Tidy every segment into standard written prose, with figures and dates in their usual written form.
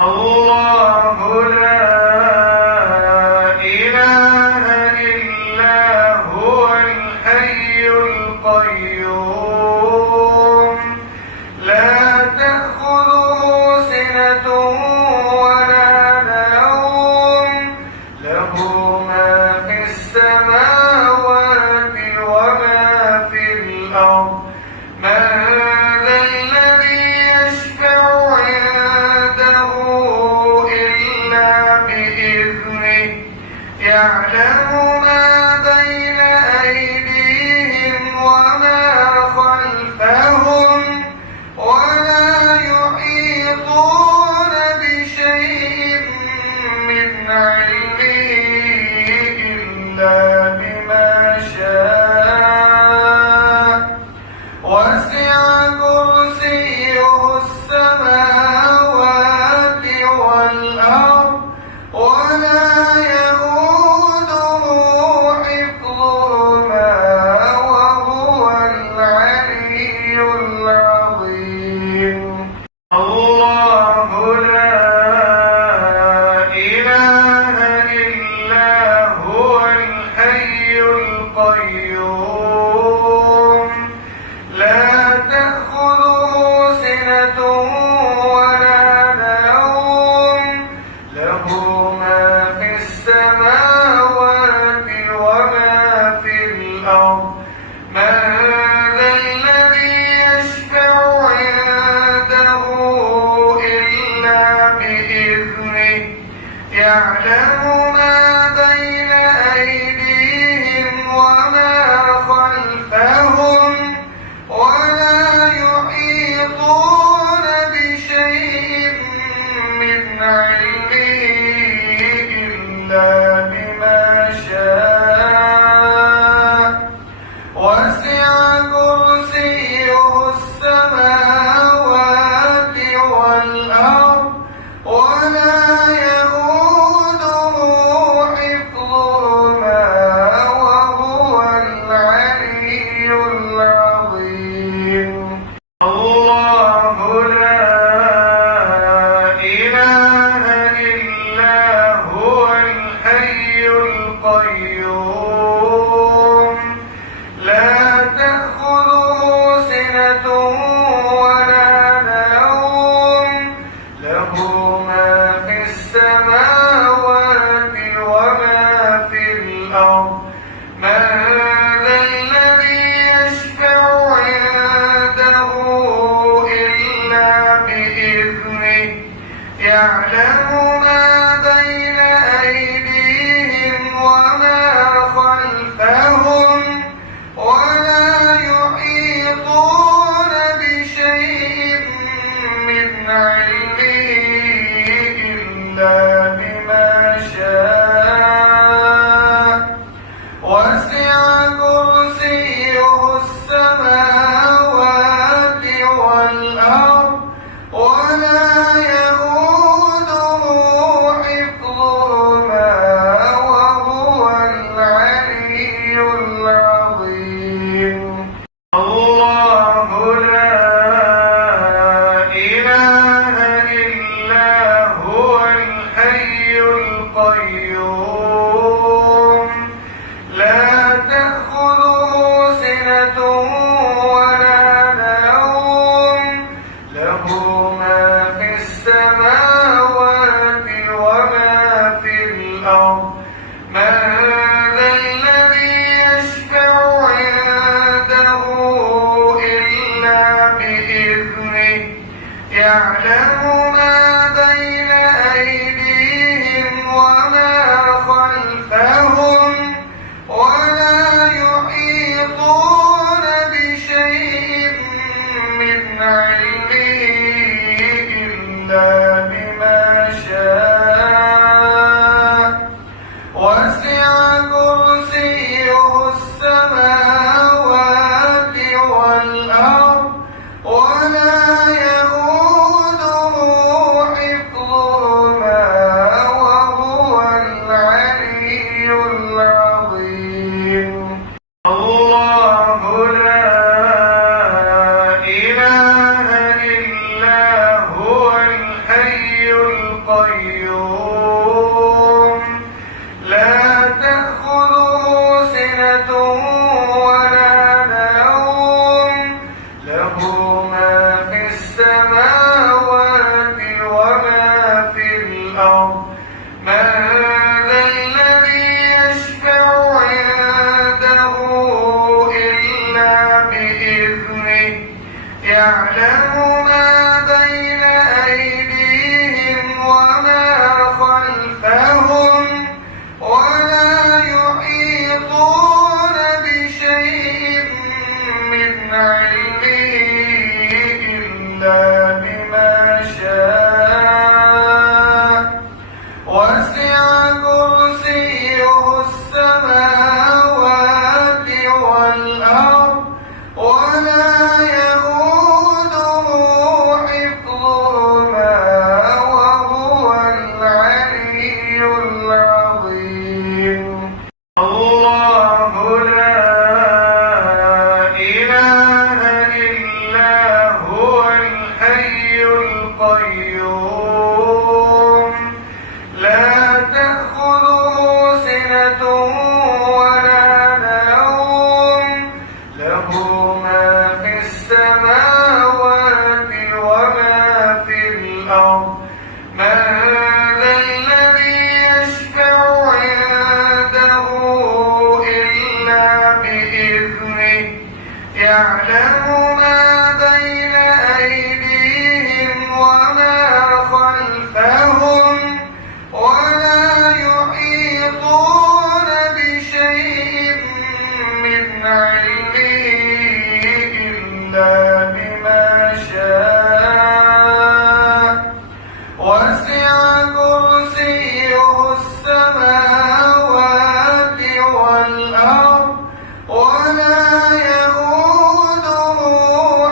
الله لا إله إلا هو الحي القيوم لا تأخذه سنة ولا نوم له ما في السماوات وما في الأرض من ذا الذي يشفع عنده إلا بإذنه يعلم ما بين أيديهم وما خلفهم ولا يحيطون بشيء من علمه إلا بما شاء وسع كرسيه السماوات والأرض ولا يئوده حفظهما وهو العلي العظيم الله لا إله إلا هو الحي القيوم لا تأخذه سنة ولا نوم له ما في السماوات وما في الأرض من ذا الذي يشفع عنده إلا بإذنه يعلم ما بين أيديهم وما خلفهم ولا يحيطون بشيء من علمه إلا بما شاء وسع كرسيه السماوات والأرض ولا يئوده حفظهما وهو العلي العظيم الله لا إله إلا هو الحي القيوم لا تأخذه سنة ولا نوم له ما في السماوات وما في الأرض من ذا الذي يشفع عنده إلا بإذنه يعلم ما بين أيديهم وما خلفهم ولا يحيطون بشيء من علمه إلا بما شاء وسع كرسيه السماوات والأرض ولا يئوده حفظهما وهو العلي العظيم الله لا إله إلا هو الحي القيوم لا تأخذه سنة ولا نوم له ما في السماوات وما في الأرض من ذا الذي يشفع عنده إلا بإذنه يعلم ما بين أيديهم وما القيوم لا تأخذه سنة ولا نوم له ما في السماوات وما في الأرض من ذا الذي يشفع عنده إلا بإذنه يعلم ما بين أيديهم وما خلفهم ولا يحيطون بشيء من علمه إلا بما شاء وسع كرسيه السماوات والأرض ولا يئوده حفظهما وهو العلي العظيم الله لا إله إلا هو الحي القيوم لا تأخذه سنة ولا نوم له ما في السماوات وما في الأرض من ذا الذي يشفع عنده إلا بإذنه يعلم ما بين أيديهم وما خلفهم ولا يحيطون بشيء من علمه إلا بما شاء وسع كرسيه السماوات والأرض ولا يئوده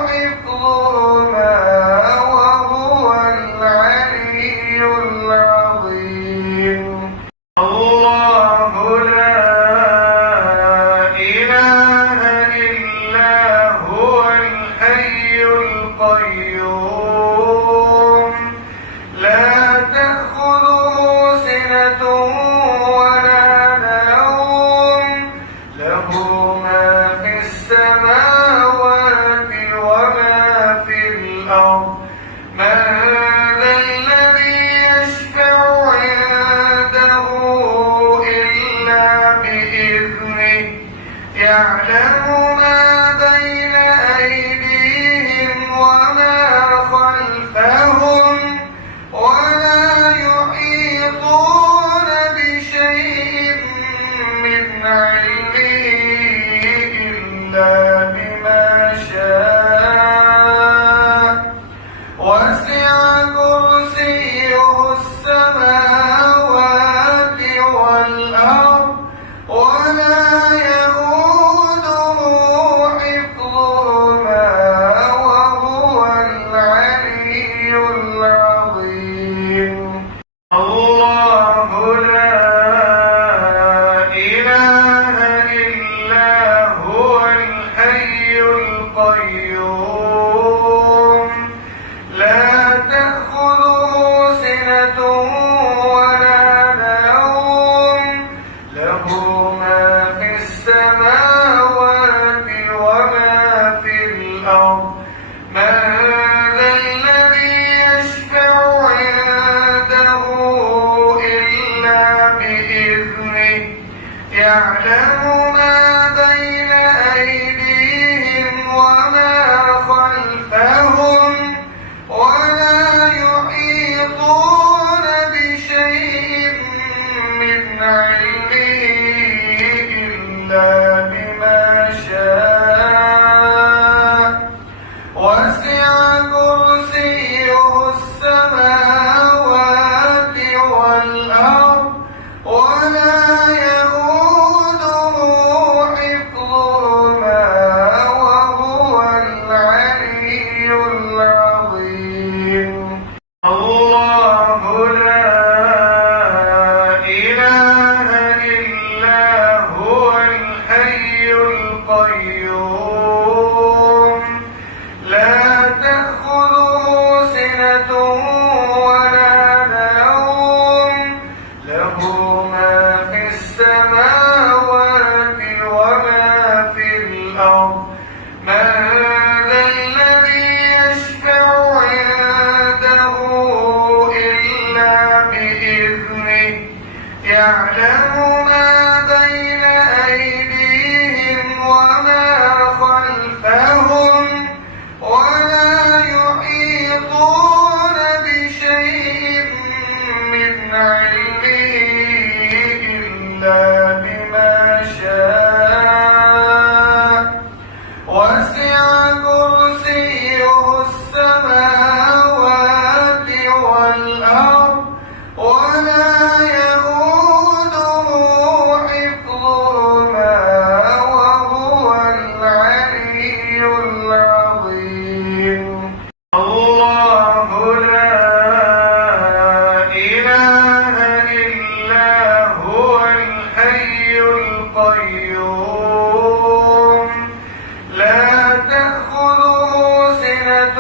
حفظهما وهو العلي العظيم الله لا إله إلا هو الحي القيوم لا تأخذه سنة ولا نوم له ما في السماوات وما في الأرض من ذا الذي يشفع عنده إلا بإذنه يعلم ما بين أيديهم وما خلفهم ولا يحيطون بشيء من علمه إلا بما شاء وسع كرسيه السماوات والأرض ولا يئوده حفظهما وهو العلي العظيم الله لا إله إلا هو الحي القيوم لا تأخذه سنة ولا نوم له ما في السماوات وما في الأرض من ذا الذي يشفع عنده إلا بإذنه يعلم ما بين أيديهم وما خلفهم ولا يحيطون يعلم ما بين أيديهم وما خلفهم ولا يحيطون بشيء من علمه إلا بما شاء وسع كرسيه السماوات والأرض ولا يئوده حفظهما وهو العلي العظيم. الله لا إله إلا هو الحي القيوم لا تأخذه سنة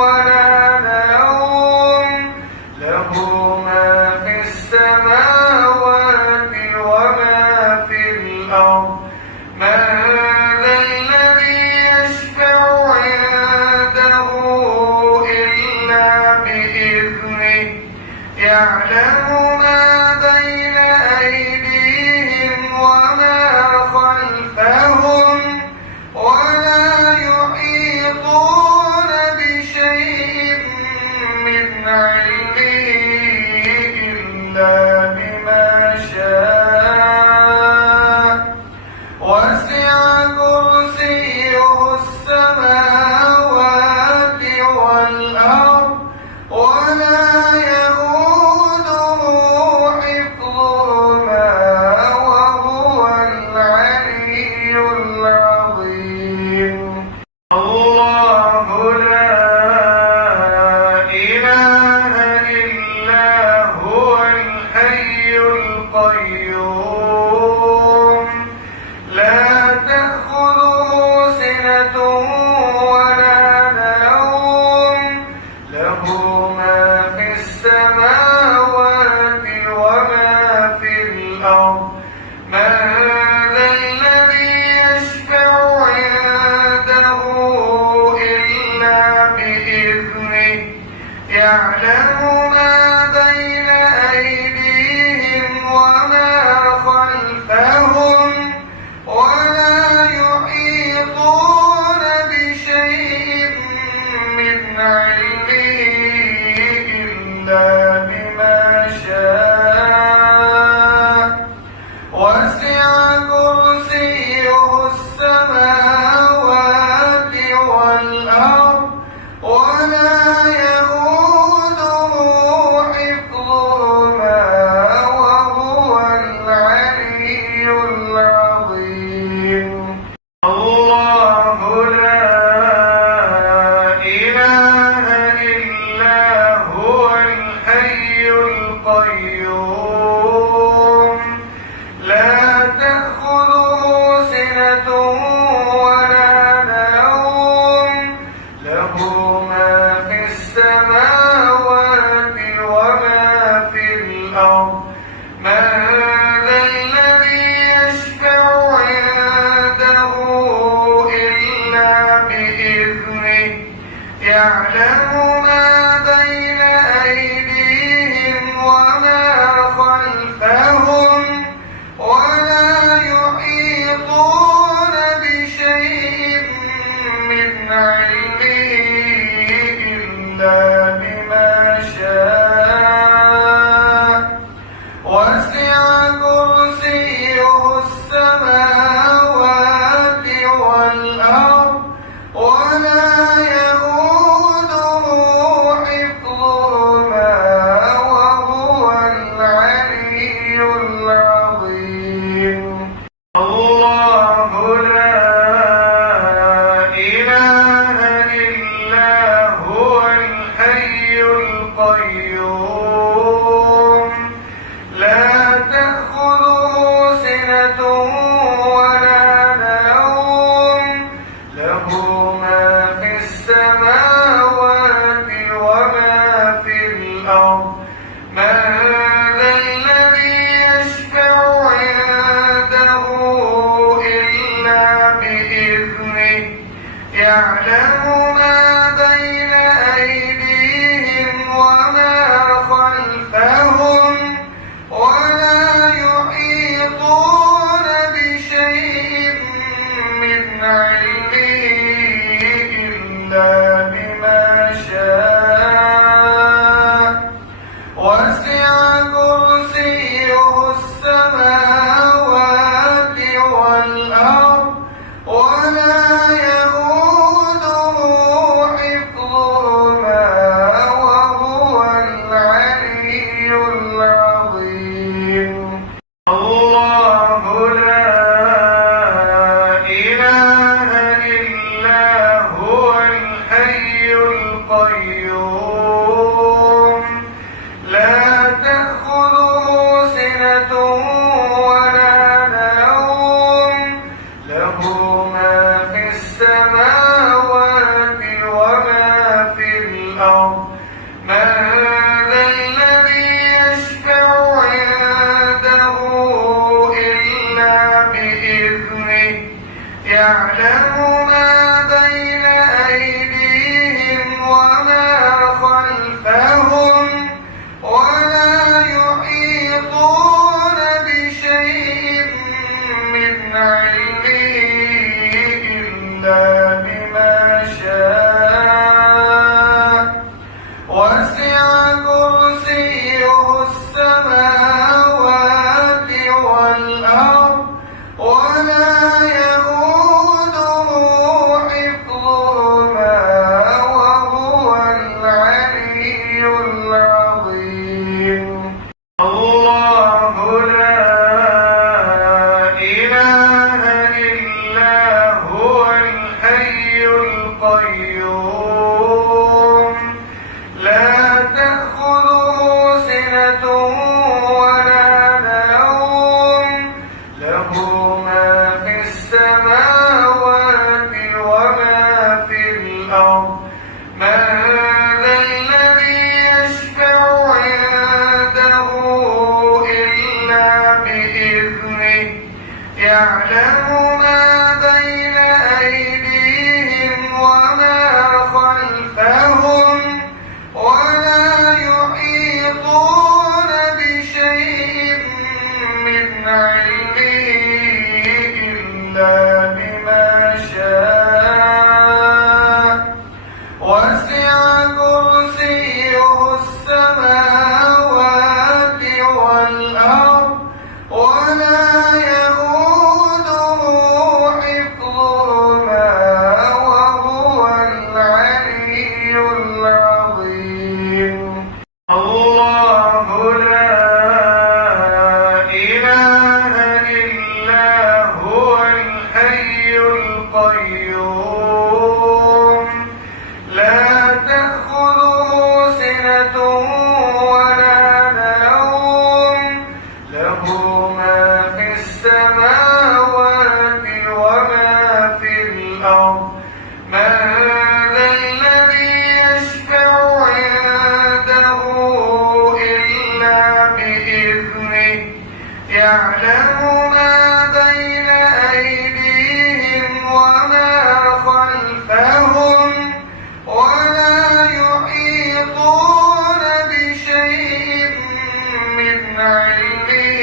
ولا نوم له ما في السماوات وما في الأرض من ذا الذي يشفع عنده إلا بإذنه يعلم ما بين أيديهم وما خلفهم ولا يحيطون بشيء من علمه إلا بما شاء وسع كرسيه السماوات والأرض ولا يئوده حفظهما وهو العلي العظيم. الله لا إله إلا هو الحي القيوم لا تأخذه سنة ولا نوم له ما في السماوات وما في الأرض من ذا الذي يشفع عنده إلا بإذنه يعلم ما بين أيديهم وما خلفهم ولا يحيطون بشيء من علمه إلا بما شاء وسع كرسيه السماوات والأرض ولا يئوده حفظهما وهو العلي العظيم. الله لا إله إلا هو الحي القيوم لا تأخذه سنة ولا نوم له ما في السماوات وما في الأرض من ذا الذي يشفع عنده إلا بإذنه يعلم ما بين أيديهم وما خلفهم وسع كرسيه السماوات والأرض ولا يئوده حفظهما وهو العلي العظيم. الله لا إله إلا هو الحي القيوم لا تأخذه سنة ولا نوم له ما في السماوات وما في الأرض من ذا الذي يشفع عنده إلا بإذنه يعلم ما بين أيديهم وما خلفهم ولا يحيطون بشيء من علمه إلا بما شاء وسع كرسيه السماوات والأرض ولا يئوده حفظهما وهو العلي العظيم. الله لا إله إلا هو الحي القيوم لا تأخذه سنة ولا نوم له ما في السماوات وما في الأرض من ذا الذي يشفع عنده إلا بإذنه يعلم ما بين أيديهم وما خلفهم ولا يحيطون بشيء من علمه إلا بما شاء وسع كرسيه السماوات والأرض ولا يئوده حفظهما وهو العلي العظيم. الله لا إله إلا هو الحي القيوم لا تأخذه سنة ولا نوم له ما في السماوات وما في الأرض من ذا الذي يشفع عنده إلا بإذنه يعلم ما بين أيديهم وما خلفهم ولا يحيطون بشيء من علمه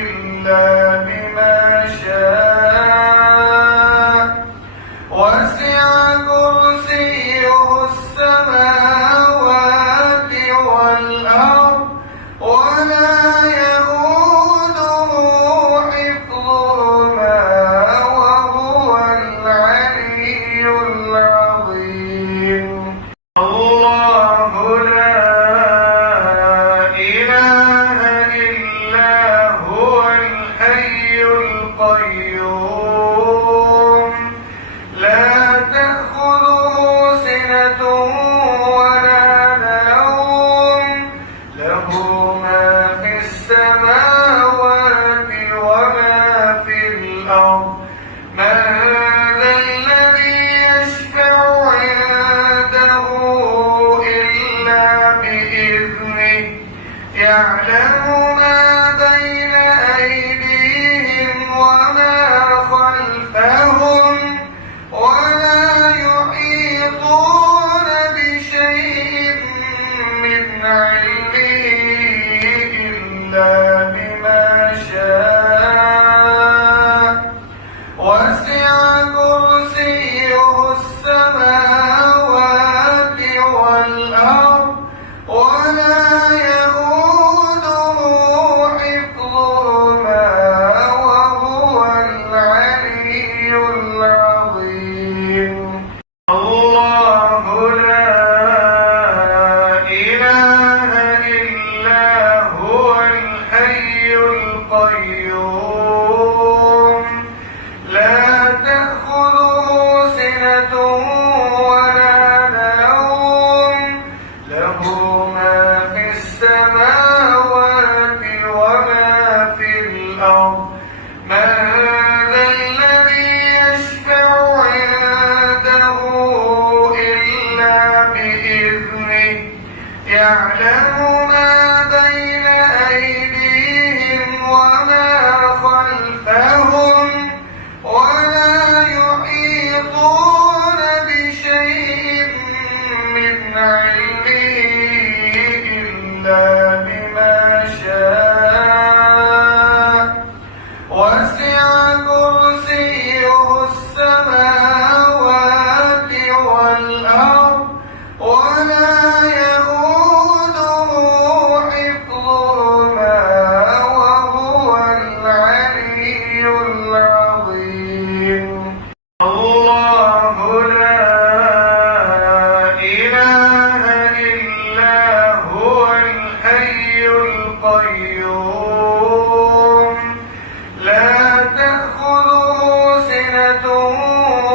إلا بما شاء وسع كرسيه السماوات والأرض ولا يئوده حفظهما وهو العلي العظيم. الله لا إله إلا هو الحي القيوم لا تأخذه سنة ولا نوم له ما في السماوات وما في الأرض من ذا الذي يشفع عنده إلا بإذنه يعلم ما بين أيديهم وما خلفهم ولا يحيطون بشيء من علمه إلا بما شاء وسع كرسيه السماوات والأرض ولا القيوم لا تأخذه سنة ولا نوم له ما في السماوات وما في الأرض من ذا الذي يشفع عنده إلا بإذنه يعلم ما بين أيديهم وما خلفهم ولا يحيطون بشيء من علمه إلا بما شاء وسع كرسيه السماوات والأرض ولا يئوده حفظهما وهو العلي العظيم الله لا إله إلا هو الحي القيوم لا تأخذه سنة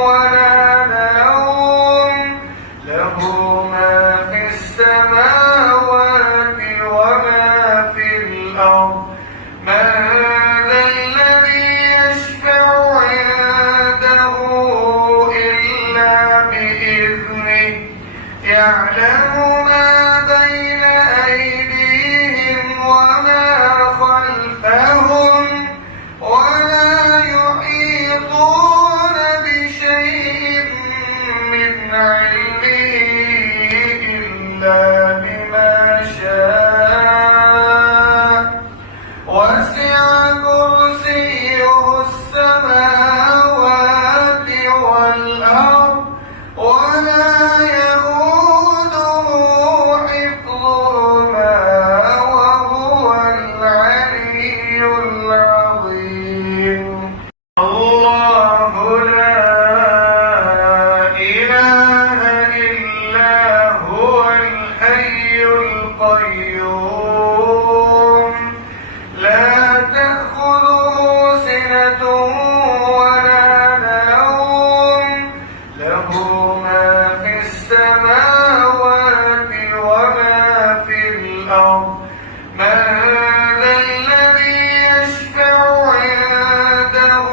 ولا نوم له ما في السماوات وما في الأرض من ذا الذي يشفع عنده إلا بإذنه يعلم ما بين أيديهم وما خلفهم ولا يحيطون بشيء من علمه إلا بما شاء وسع كرسيه السماوات والأرض ولا يئوده حفظهما وهو العلي العظيم الله لا إله إلا هو الحي القيوم لا تأخذه سنة ولا نوم له ما في السماوات وما في الأرض من ذا الذي يشفع عنده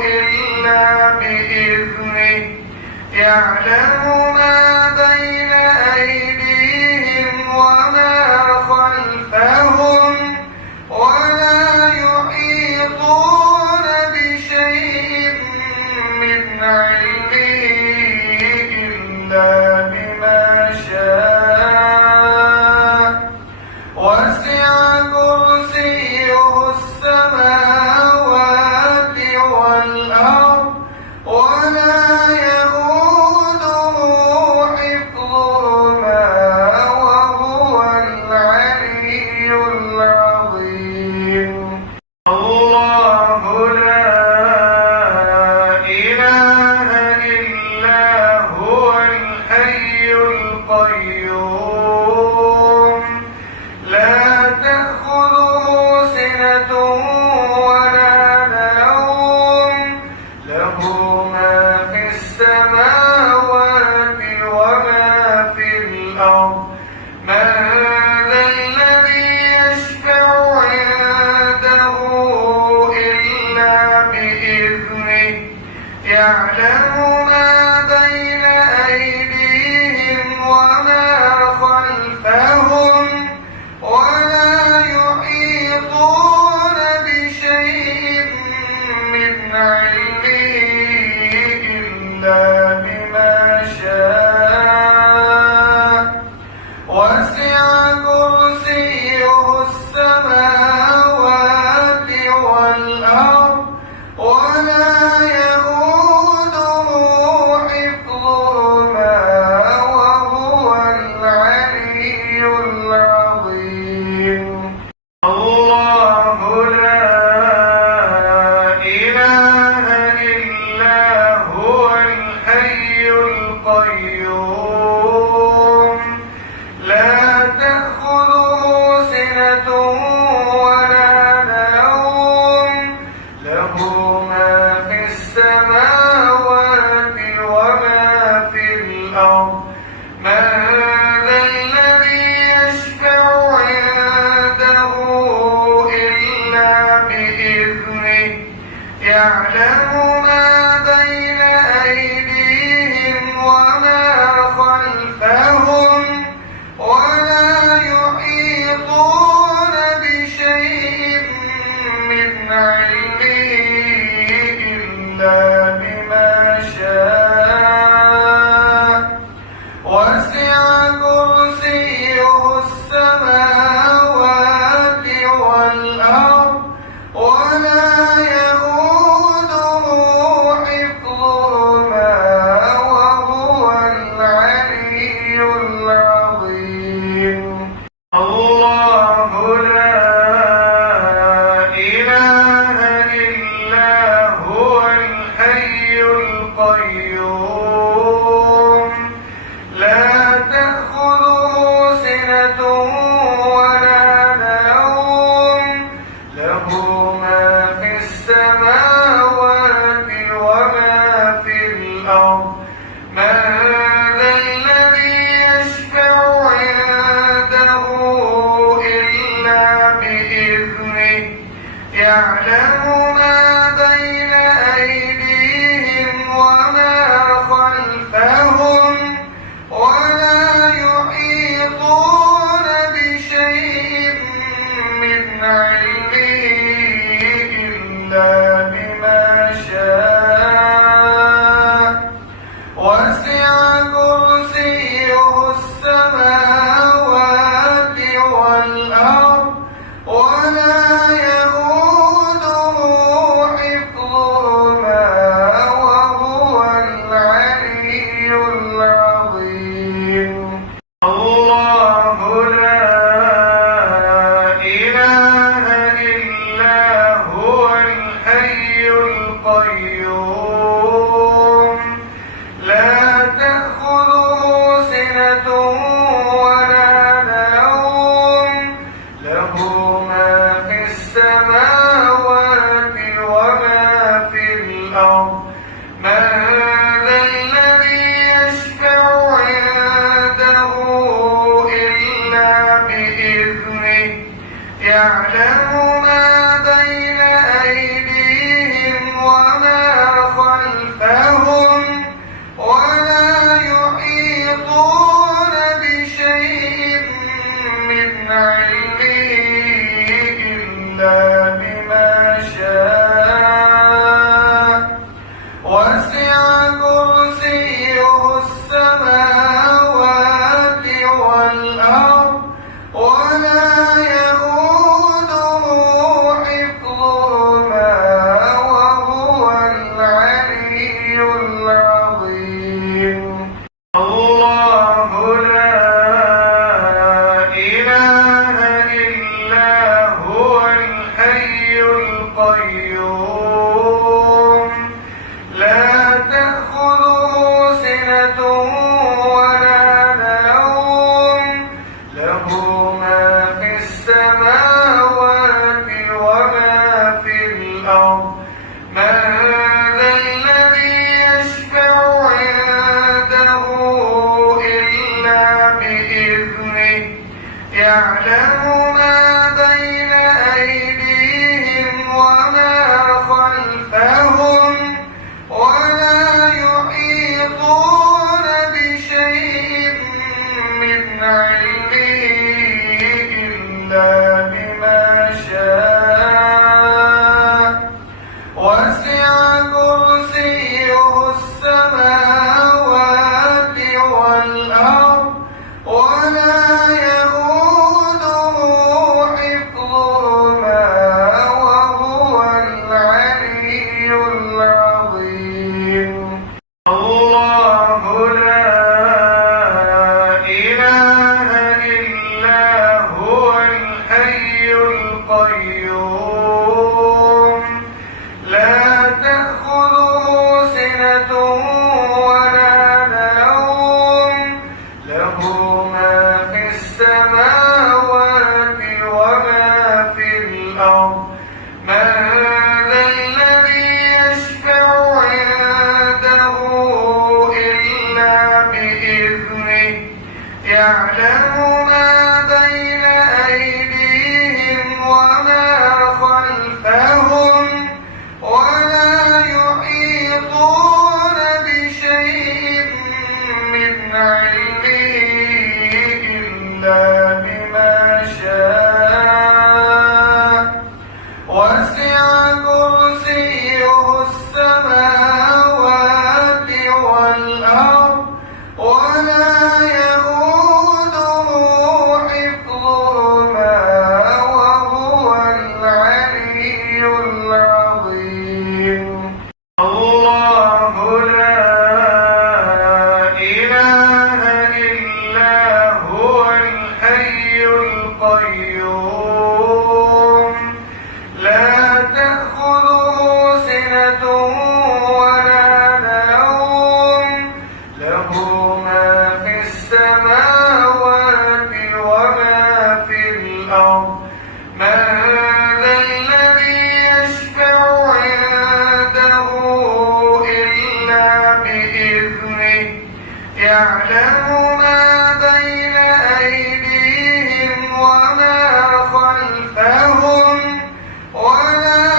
إلا بإذنه يعلم ما بين أيديهم وما خلفهم ولا يحيطون بشيء من علمه إلا بما شاء وسع كرسيه السماوات والأرض ولا يئوده حفظهما وهو العلي العظيم الله لا إله إلا هو الحي القيوم لا تأخذه سنة ولا يعلم ما بين أيديهم وما خلفهم ولا يحيطون بشيء من علمه إلا بما شاء وسع كرسيه السماوات والأرض ولا يئوده حفظهما وهو العلي العظيم الله لا إله إلا هو الحي القيوم لا تأخذه سنة ولا نوم له ما في السماوات وما في الأرض من ذا الذي يشفع عنده إلا بإذنه يعلم ما بين أيديهم وما خلفهم ولا يحيطون بشيء من علمه إلا بما شاء وسع كرسيه السماوات والأرض ولا يئوده حفظهما وهو العلي العظيم الله لا إله إلا هو الحي القيوم لا تأخذه سنة ولا نوم له ما في السماوات وما في الأرض من ذا الذي يشفع عنده إلا بإذنه يعلم ما بين أيديهم وما خلفهم ولا يحيطون بشيء من علمه إلا بما شاء وسع كرسيه السماوات والأرض ولا يئوده حفظهما وهو العلي العظيم الله لا إله إلا هو الحي القيوم لا تأخذه سنة ولا نوم له ما في السماوات وما في الأرض من ذا الذي يشفع عنده إلا بإذنه يعلم ما بين أيديهم وما خلفهم ولا يحيطون بشيء من علمه إلا بما شاء وسع كرسيه السماوات والأرض ولا يئوده حفظهما وهو العلي العظيم الله لا إله إلا هو الحي القيوم لا تأخذه سنة ولا نوم له ما في السماوات وما في الأرض من ذا الذي يشفع عنده إلا بإذنه يعلم ما بين أيديهم وما خلفهم ولا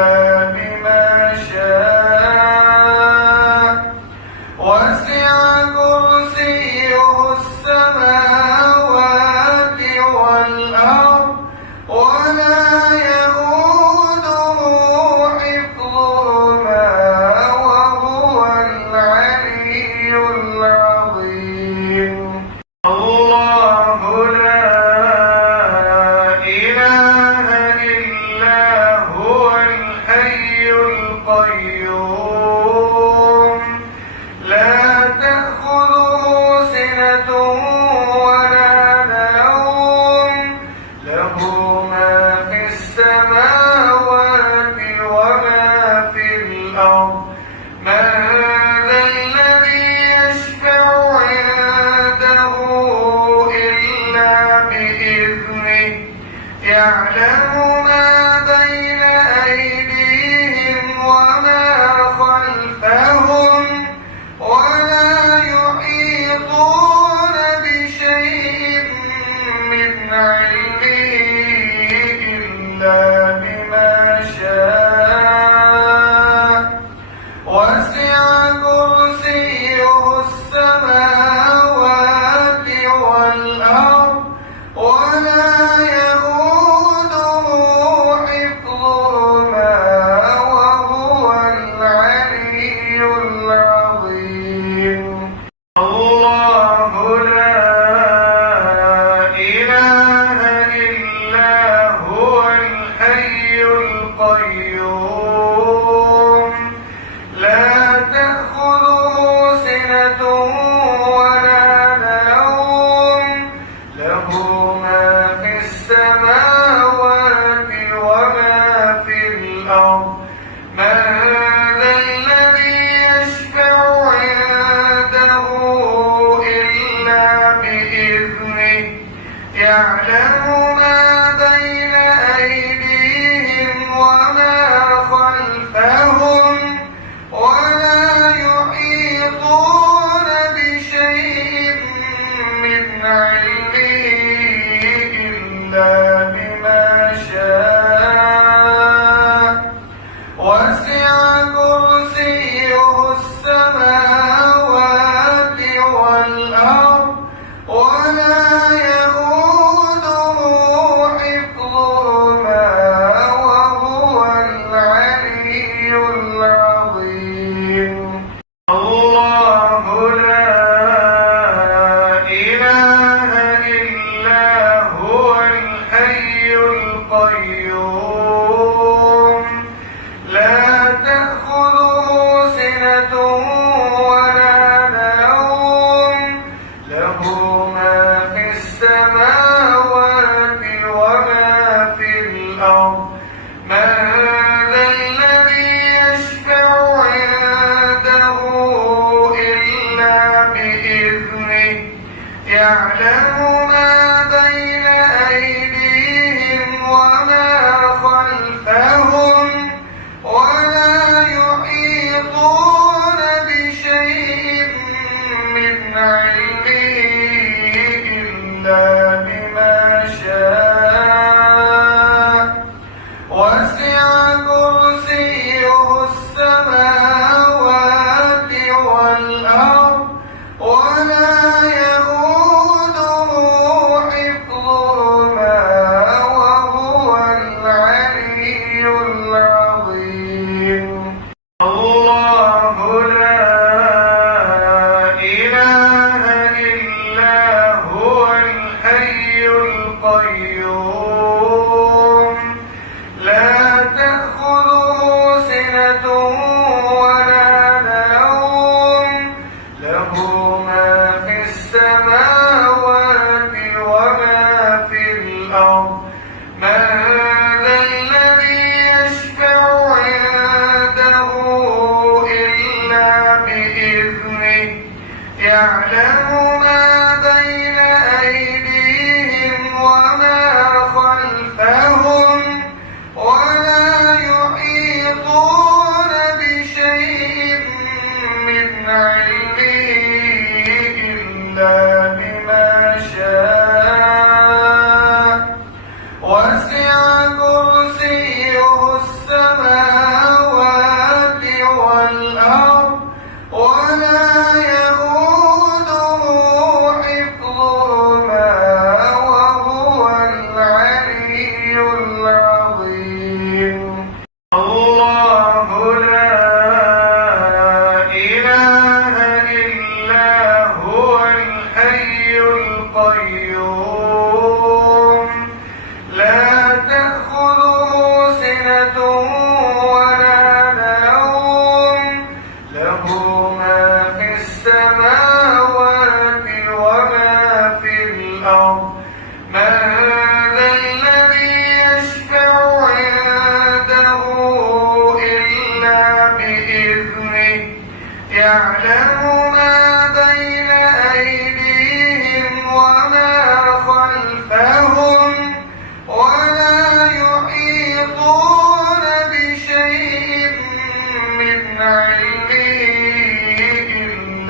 إلا بما شاء وسع كرسيه السماوات والأرض ولا يئوده حفظهما وهو العلي العظيم. الله لا إله إلا هو الحي القيوم لا تأخذه سنة ولا نوم له ما في السماوات وما في الأرض من ذا الذي يشفع عنده إلا بإذنه يعلم ما بين أيديهم وما خلفهم ولا يحيطون بشيء من علمه إلا بما شاء وسع كرسيه السماوات والأرض ولا يئوده حفظهما وهو العلي العظيم. الله لا إله إلا هو الحي القيوم لا تأخذه سنة ولا نوم له ما في السماوات وما في الأرض من ذا الذي يشفع عنده إلا بإذنه يعلم ما بين أيديهم وما خلفهم ولا يحيطون بشيء من علمه إلا بما شاء وسع كرسيه السماوات والأرض ولا يئوده حفظهما وهو العلي العظيم. الله لا إله إلا هو الحي القيوم لا تأخذه سنة ولا نوم له ما في السماوات وما في الأرض من ذا الذي يشفع عنده إلا بإذنه يعلم ما بين أيديهم وما خلفهم ولا يحيطون بشيء من علمه إلا بما شاء وسع كرسيه السماوات والأرض ولا يئوده حفظهما وهو العلي العظيم. الله لا إله إلا هو الحي القيوم لا تأخذه سنة ولا نوم له ما في السماوات وما في الأرض من ذا الذي يشفع عنده إلا بإذنه يعلم ما بين أيديهم وما خلفهم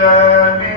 إلا